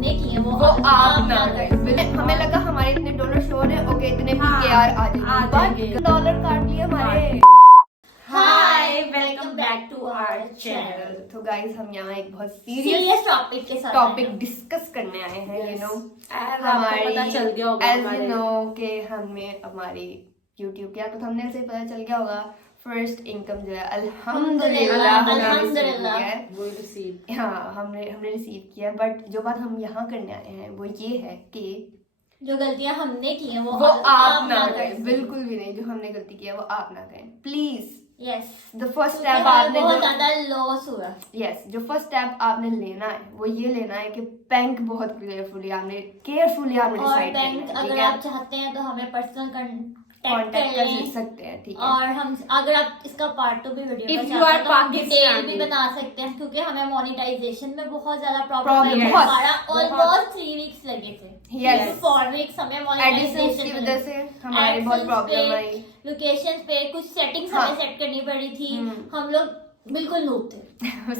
हमने किए वो आप ना करें। हमें लगा हमारे इतने डॉलर शो है, ओके इतने PKR आ जाएंगे, डॉलर काट लिए हमारे। Hi, welcome back to our channel. तो गाइस हम यहाँ एक बहुत सीरियस टॉपिक के साथ टॉपिक डिस्कस करने आए हैं। यू नो आपको पता चल गया होगा एज यू नो कि हमें हमारी यूट्यूब के तो थंबनेल से पता चल गया होगा, फर्स्ट इनकम जो है अल्हम्दुलिल्लाह हाँ हमने रिसीव किया। बट जो बात हम यहाँ करने आए हैं वो ये है कि जो गलतियां हमने की हैं वो आप ना करें, बिल्कुल भी नहीं। जो हमने गलती किया वो आप ना करें please. Yes, the first step आपने बहुत ज्यादा लॉस हुआ। यस, जो फर्स्ट स्टेप आपने लेना है वो ये लेना है कि बैंक बहुत केयरफुली आपने डिसाइड करना है। अगर आप चाहते हैं तो हमें पर्सनल कांटेक्ट कर सकते हैं, ठीक है। और हम अगर आप इसका पार्ट 2 भी वीडियो If you are तो हम डिटेल Pakistani भी बना सकते हैं, क्योंकि हमें मोनेटाइजेशन में बहुत ज्यादा Problem प्रॉब्लम है। बहुत, हमारा ऑलमोस्ट 3 वीक्स लगे थे। Yes. 4 वीक्स हमें एडिशंस मोनेटाइजेशन की वजह से हमारी बहुत प्रॉब्लम आई। लोकेशन पे कुछ सेटिंग्स हाँ। हमें सेट करनी पड़ी थी। हम लोग बिल्कुल नूब थे।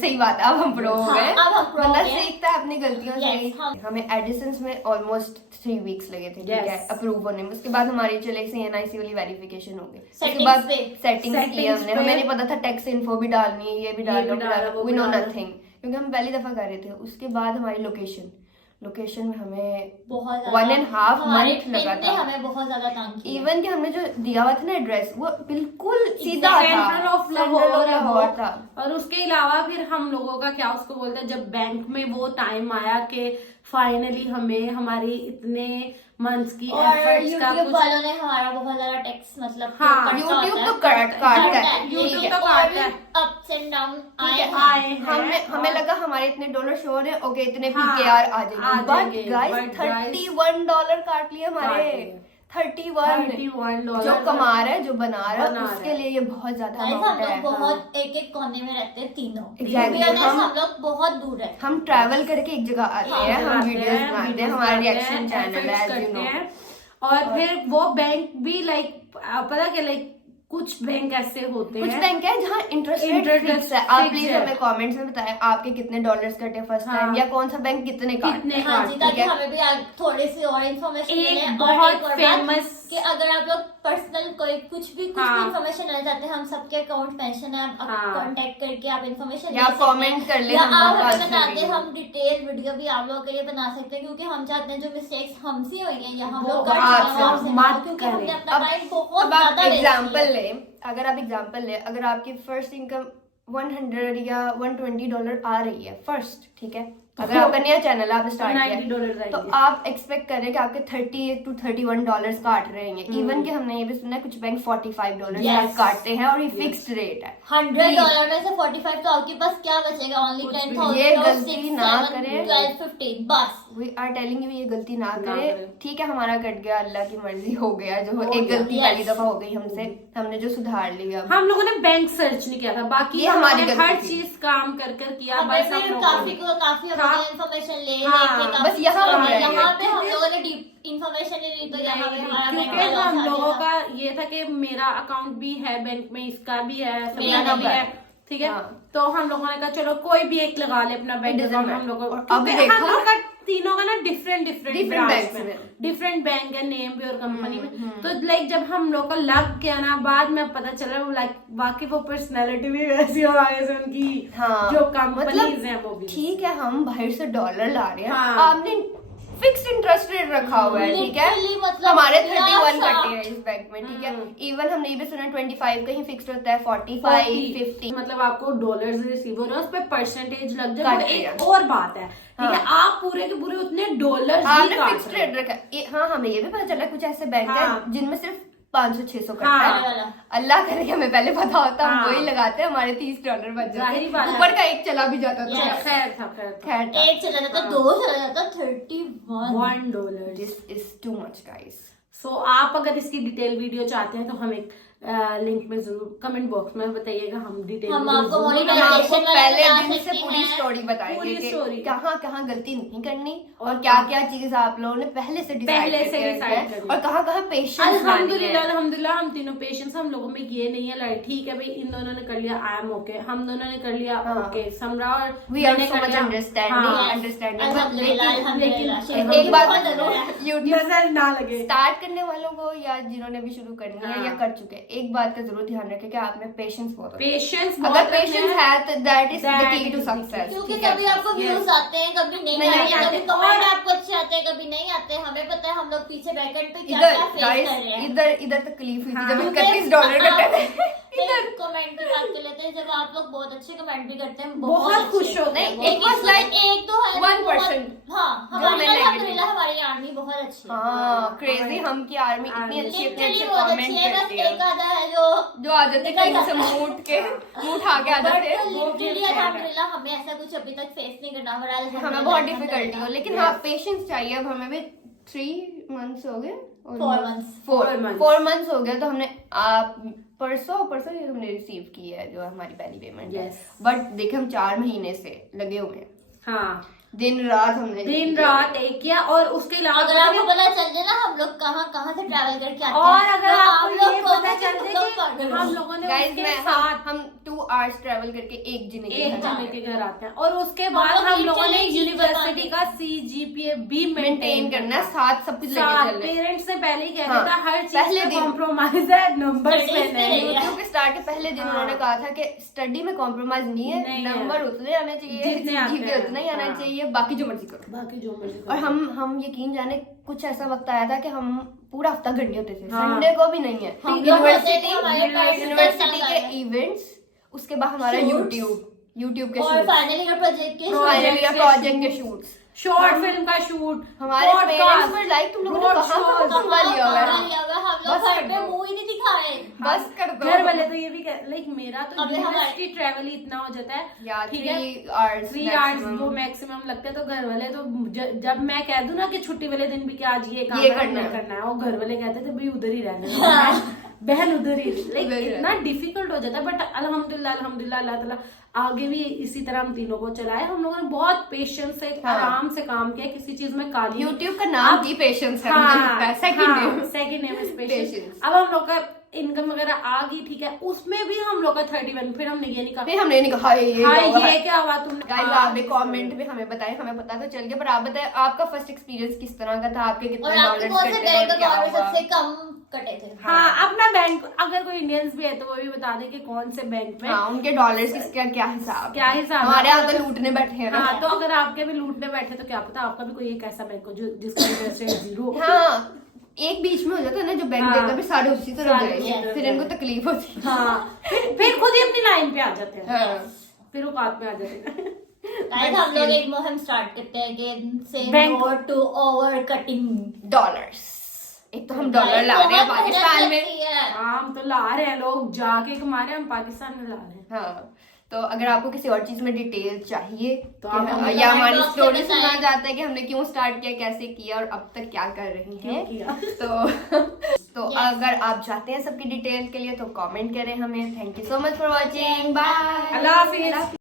सही बात है, अब हम प्रो हो गए। अब हम pro बंदा हो गए। सीखता है अपनी गलतियों Yes, से। हमें एडिशंस में ऑलमोस्ट 3 वीक्स लगे थे, ठीक है, Yes. अप्रूव होने में। उसके बाद हमारी चले NIC वाली वेरिफिकेशन हो गई। उसके Settings बाद पे। सेटिंग्स की Settings हमने, पे। हमें नहीं पता था टैक्स इन्फो भी डालनी है, ये भी डालना, वो वी भी नो डालना। नथिंग, क्योंकि हम पहली दफा कर रहे थे। उसके बाद हमारी लोकेशन में हमें बहुत 1.5 हमारे मंथ लगा पिन ने था। हमें बहुत ज्यादा तंग किया। इवन कि हमने जो दिया हुआ था ना एड्रेस, वो बिल्कुल सीधा था, central of central of Lahore था। और उसके अलावा फिर हम लोगों का क्या उसको बोलते हैं, जब बैंक में वो टाइम आया कि फाइनली हमें हमारी इतने मंथ्स की और एफर्ट्स का यूट्यूब कुछ वालों ने हमारा बहुत ज्यादा टैक्स मतलब हाँ, यूट्यूब तो काटता है, YouTube ठीक है। तो काटता है। अप्स एंड डाउन ठीक है, आए हमें लगा हमारे इतने डॉलर शो है, ओके इतने हाँ, PKR आ आ जाएंगे। जाएंगे, बट गाइस but guys, $31 काट लिए हमारे। 31 जो कमा रहा है, जो बना रहा है, उसके लिए ये बहुत ज्यादा हम अमाउंट लोग है। बहुत एक कोने में रहते हैं तीनों। Exactly, To be honest, हम लोग बहुत दूर है। हम ट्रैवल करके एक जगह आते हैं, हम वीडियोस बनाते हैं, हमारा रिएक्शन चैनल है, as you know। और फिर वो बैंक भी लाइक पता क्या, लाइक कुछ बैंक ऐसे होते हैं, कुछ बैंक है जहाँ इंटरेस्ट रेट फिक्स है। आप प्लीज हमें कमेंट्स में बताएं आपके कितने डॉलर्स कटे फर्स्ट टाइम, या कौन सा बैंक कितने काटते हैं। हाँ जी, ताकि हमें भी थोड़ी सी और इन्फॉर्मेशन मिले। एक बहुत फेमस कि अगर आप लोग पर्सनल कोई कुछ भी हाँ। इन्फॉर्मेशन लेना चाहते हैं, हम सबके अकाउंट मेंशन है, आप हाँ। कांटेक्ट करके आप इन्फॉर्मेशन या कमेंट कर ले, या हम आप लोग हमें answer बता दें, देंगे। हम डिटेल वीडियो भी आप लोगों के लिए बना सकते हैं, क्योंकि हम चाहते हैं जो मिस्टेक्स हमसे हुई हैं या हम लोग कर हाँ, चुके हैं, वो हमसे मत ना हो, क्योंकि हमने करें। अपना टाइम बहुत अब आप ज्यादा waste एग्जाम्पल किया। ले, अगर आपकी फर्स्ट इनकम 100 या $120 आ रही है फर्स्ट, ठीक है, अगर आपका नया चैनल आप स्टार्ट किया $90 है, तो आप एक्सपेक्ट कर रहे हैं कि आपके $30 to $31 काट रहे हैं। इवन कि हमने ये भी सुना है कुछ बैंक $45 Yes. काटते हैं, और ये फिक्स्ड रेट है। $100 में से 45 तो आपके पास क्या बचेगा? ओनली कुछ भी 10,000। ये गलती ना करें। 12, 15 बस। वी आर टेलिंग यू, ये गलती ना ना करे, करें। ठीक है। हमारा कट गया, अल्लाह की मर्जी, हो गया जो हो एक गया। गलती Yes. पहली दफा हो गई हमसे, हमने जो सुधार लिया। हम लोगों ने बैंक सर्च नहीं किया था, बाकी ये हमारी हमने गलती हर थी। चीज काम कर किया। हमें बस हम भी लोगों काफी ने हमने इन्फॉर्मेशन ले हाँ, लेके बस यहाँ काफी हम यहाँ पे हम क्योंकि- लोगों ने डीप इन्फॉर्मेशन ले ली, तो यहाँ पे हमारा बैंक क्योंकि बैलेंस हम आ लोगों गया। का ये था कि मेरा अकाउंट भी है बैंक में, इसका भी है, मेरा समीरा का भी भी है, है। ठीक है। हाँ। तो हम लोगों ने कहा चलो कोई भी एक लगा ले अपना बैंक It doesn't अकाउंट। हम matter। लोगों और को अभी क्योंकि हम देखा- लोग का तीनों का ना डिफरेंट banks में। डिफरेंट बैंक है, नेम भी और कंपनी में। तो लाइक जब हम लोग का लग गया ना, बाद में पता चला वो लाइक वाकई वो पर्सनैलिटी भी वैसी हो आगे से उनकी, हाँ, जो कंपनीज हैं वो भी। ठीक है, हम बाहर से डॉलर ला रहे हैं, हाँ। आपने फिक्स्ड इंटरेस्ट रेट रखा हुआ है, ठीक है। Literally मतलब हमारे क्या 31 सा- कटे हैं इस बैंक में, ठीक है। इवन हमने ये भी सुना 25 कहीं फिक्स्ड होता है, 45, 50। मतलब आपको डॉलर्स रिसीव हो रहे हैं, उस पे परसेंटेज लग जाए, काट वो दिया। एक और बात है, ठीक है। आप पूरे के पूरे उतने डॉलर्स आपने फिक्स्ड रेट रखा है। हाँ, हमें ये भी पता चला कुछ ऐसे बैंक हाँ। है जिनमें सिर्फ 500-600 कटता हाँ। है। अल्लाह करे कि हमें पहले पता होता, हम हाँ। वही लगाते, हमारे $30 बच जाहिर जाते, बात है। ऊपर का एक चला भी जाता था। Yes. खैर था खैर था। एक चला जाता, हाँ। 2 चला जाता, 31। $1। This is too much guys. So आप अगर इसकी डिटेल वीडियो चाहते हैं तो हम एक लिंक में जरूर कमेंट बॉक्स में बताइएगा, हम डिटेल हम आपको हम monetization आपको वाला पहले बता दिन से सकते पूरी हैं। स्टोरी बताएंगे पूरी कि story। कहाँ कहाँ गलती नहीं करनी और और क्या क्या चीज आप लोगों ने पहले से डिसाइड करनी और कहाँ कहाँ पेशेंस अल्हम्दुलिल्लाह हम तीनों पेशेंस, हम लोगों में ये नहीं है लाइक ठीक है भाई इन दोनों ने कर लिया आई एम ओके, हम दोनों ने कर लिया ओके, समरा और वी आर मैंने सो कर मच लिया। अंडरस्टैंडिंग अल्हम्दुलिल्लाह, अल्हम्दुलिल्लाह, लेकिन एक बात मैं बहुत जरूर अच्छा है। यूट्यूब नजर ना लगे। स्टार्ट करने वालों को या जिन्होंने भी शुरू करनी है हाँ। या कर चुके हैं, एक बात का जरूर ध्यान रखें कि आप में पेशेंस बहुत होता है। पेशेंस अगर पेशेंस है तो that is the That key to is the key. Success. क्योंकि कभी आपको व्यूज आते हैं, कभी नहीं नहीं आते, आते। कभी कमेंट आपको अच्छे आते हैं, कभी नहीं आते। हमें पता है हम लोग पीछे बैकएंड पे क्या इधर क्या फेस गाइस कर रहे हैं। इधर तकलीफ हुई थी हाँ। जब $31 कटे थे। इधर कमेंट की बात कर लेते हैं, जब आप लोग बहुत अच्छे कमेंट भी करते हैं, बहुत अच्छे। खुश होते हैं। नहीं, it was like एक दो है 1%। हाँ, जो हमारी हमें अल्हम्दुलिल्लाह हमारी आर्मी बहुत अच्छी है। हाँ क्रेजी, हम की आर्मी इतनी Army। अच्छी इतने Literally अच्छे बहुत कमेंट अच्छी है, बस करती है एक आधा है जो जो आ जाते निकल कहीं से जाता है। मुंह उठ के मुंह उठा के आ जाते हैं। लिटरली अल्हम्दुलिल्लाह हमें ऐसा कुछ अभी तक फेस नहीं करना पड़ा है। हमें बहुत डिफिकल्टी हो, लेकिन हाँ पेशेंस चाहिए। अब हमें भी 3 months हो गए 4 months। 4 months हो गया, तो हमने परसों ये हमने रिसीव की है जो हमारी पहली पेमेंट है। Yes। बट देखिए हम 4 महीने से लगे हुए हैं, हाँ दिन रात हमने दिन रात एक किया। और उसके अलावा अगर आपको पता चल जाए ना हम लोग कहाँ कहाँ से ट्रैवल करके आते हैं, और अगर तो आपको लोग ये को पता चल हम जाए लोग कि पागल हम हैं। लोगों ने गाइस उसके मैं साथ हम 2 hours ट्रेवल करके एक जने के एक घर जने के घर आते हैं, और उसके हम बाद लोग हम लोगों ने literally यूनिवर्सिटी चीज़ का CGPA भी मेंटेन करना है, साथ सब कुछ लेके चलना है। पेरेंट्स ने पहले ही कह हाँ, दिया था हर चीज पहले में दिन। कॉम्प्रोमाइज है, नंबर्स Studies में में नहीं। नहीं। यूट्यूब के स्टार्ट के पहले दिन हाँ। उन्होंने कहा था कि स्टडी में कॉम्प्रोमाइज नहीं है, नहीं है। नंबर उतने आने चाहिए, जितने आते GPA हैं। उतना ही आना हाँ। चाहिए, बाकी जो मर्जी करो। बाकी जो मर्जी और हम यकीन जाने कुछ ऐसा वक्त आया था कि हम पूरा हफ्ता घंटे होते थे, हाँ। संडे को भी नहीं है। हम लोग होते थे, हमारे यूनिवर्सिटी पास के इवेंट्स, उसके बाद हमारा Shoots। यूट्यूब के और शूट्स, फाइनली का प्रोजेक्ट के फाइनली प्रोजेक्ट के शूट्स, शॉर्ट फिल्म का शूट, हमारे पेरेंट्स पर लाइक तुम लोगों ने कहाँ कहाँ संभाल लिया हुआ है। हम बस लोग घर कर पे दो। मुंह ही नहीं दिखाए। बस कर दो। घर वाले तो ये भी लाइक मेरा तो अबे यूनिवर्सिटी ट्रेवल ही इतना हो जाता है, या ठीक है 3 hours 3 hours वो मैक्सिमम लगते हैं। तो घर वाले तो जब मैं कह दूं ना कि छुट्टी वाले दिन भी कि आज ये काम ये है, करना है। करना है, वो घर वाले कहते थे भाई उधर ही रहना बहन उधर ही। लाइक उधर ही इतना डिफिकल्ट हो जाता है, बट अल्हम्दुलिल्लाह अल्लाह ताला आगे भी इसी तरह हम तीनों को चलाए। हम लोगों ने बहुत पेशेंस से हाँ। आराम से काम किया, किसी चीज में काली यूट्यूब का नाम ही पेशेंस है, second name second name is patience. Patience। अब हम लोग का इनकम वगैरह आ गई, ठीक है, उसमें भी हम लोग का 31। फिर हमने ये नहीं कहा फिर हमने नहीं कहा ये हाँ क्या हुआ ये है। क्या हुआ तुमने गाइस हाँ, आप भी कमेंट में हमें बताएं, हमें पता तो चल गया, पर आप बताएं आपका फर्स्ट एक्सपीरियंस किस तरह का था, आपके और कितने आपके डॉलर्स कौन से कटे बैंक और क्या अकाउंट में हुआ। सबसे कम कटे थे? हाँ अपना बैंक, अगर कोई इंडियंस भी है तो वो भी बता दे कि कौन से बैंक में हाँ उनके डॉलर्स इसका क्या हिसाब क्या हिसाब है। हमारे यहाँ तो लूटने बैठे हैं ना। हाँ तो अगर आपके भी लूटने बैठे तो क्या पता आपका भी कोई एक ऐसा बैंक हो जो जिसका इंटरेस्ट है 0। हाँ एक बीच में हो जाता है ना जो बैंक हाँ। देता है, फिर सारे उसी तरफ सारे जाएंगे, उसी तरफ फिर इनको तकलीफ होती है। हाँ फिर खुद ही अपनी लाइन पे आ जाते हैं, हाँ। फिर औकात में आ जाते हैं। गाइस हम लोग एक मुहिम स्टार्ट करते हैं कि से Bank- no to over cutting. Dollars, एक तो हम डॉलर ला रहे हैं पाकिस्तान में। हाँ हम तो ला रहे हैं, लोग जाके कमा रहे हैं, हम पाकिस्तान में ला रहे हैं। हाँ तो अगर आपको किसी और चीज में डिटेल चाहिए तो कि आप हाँ, हमें या comment हमारी box में स्टोरी बताएं। सुनना चाहते हैं कि हमने क्यों स्टार्ट किया, कैसे किया और अब तक क्या कर रही हैं, किया। तो Yes. अगर आप चाहते हैं सबकी डिटेल के लिए तो कमेंट करें हमें। Thank you so much for watching, bye. Allah Hafiz.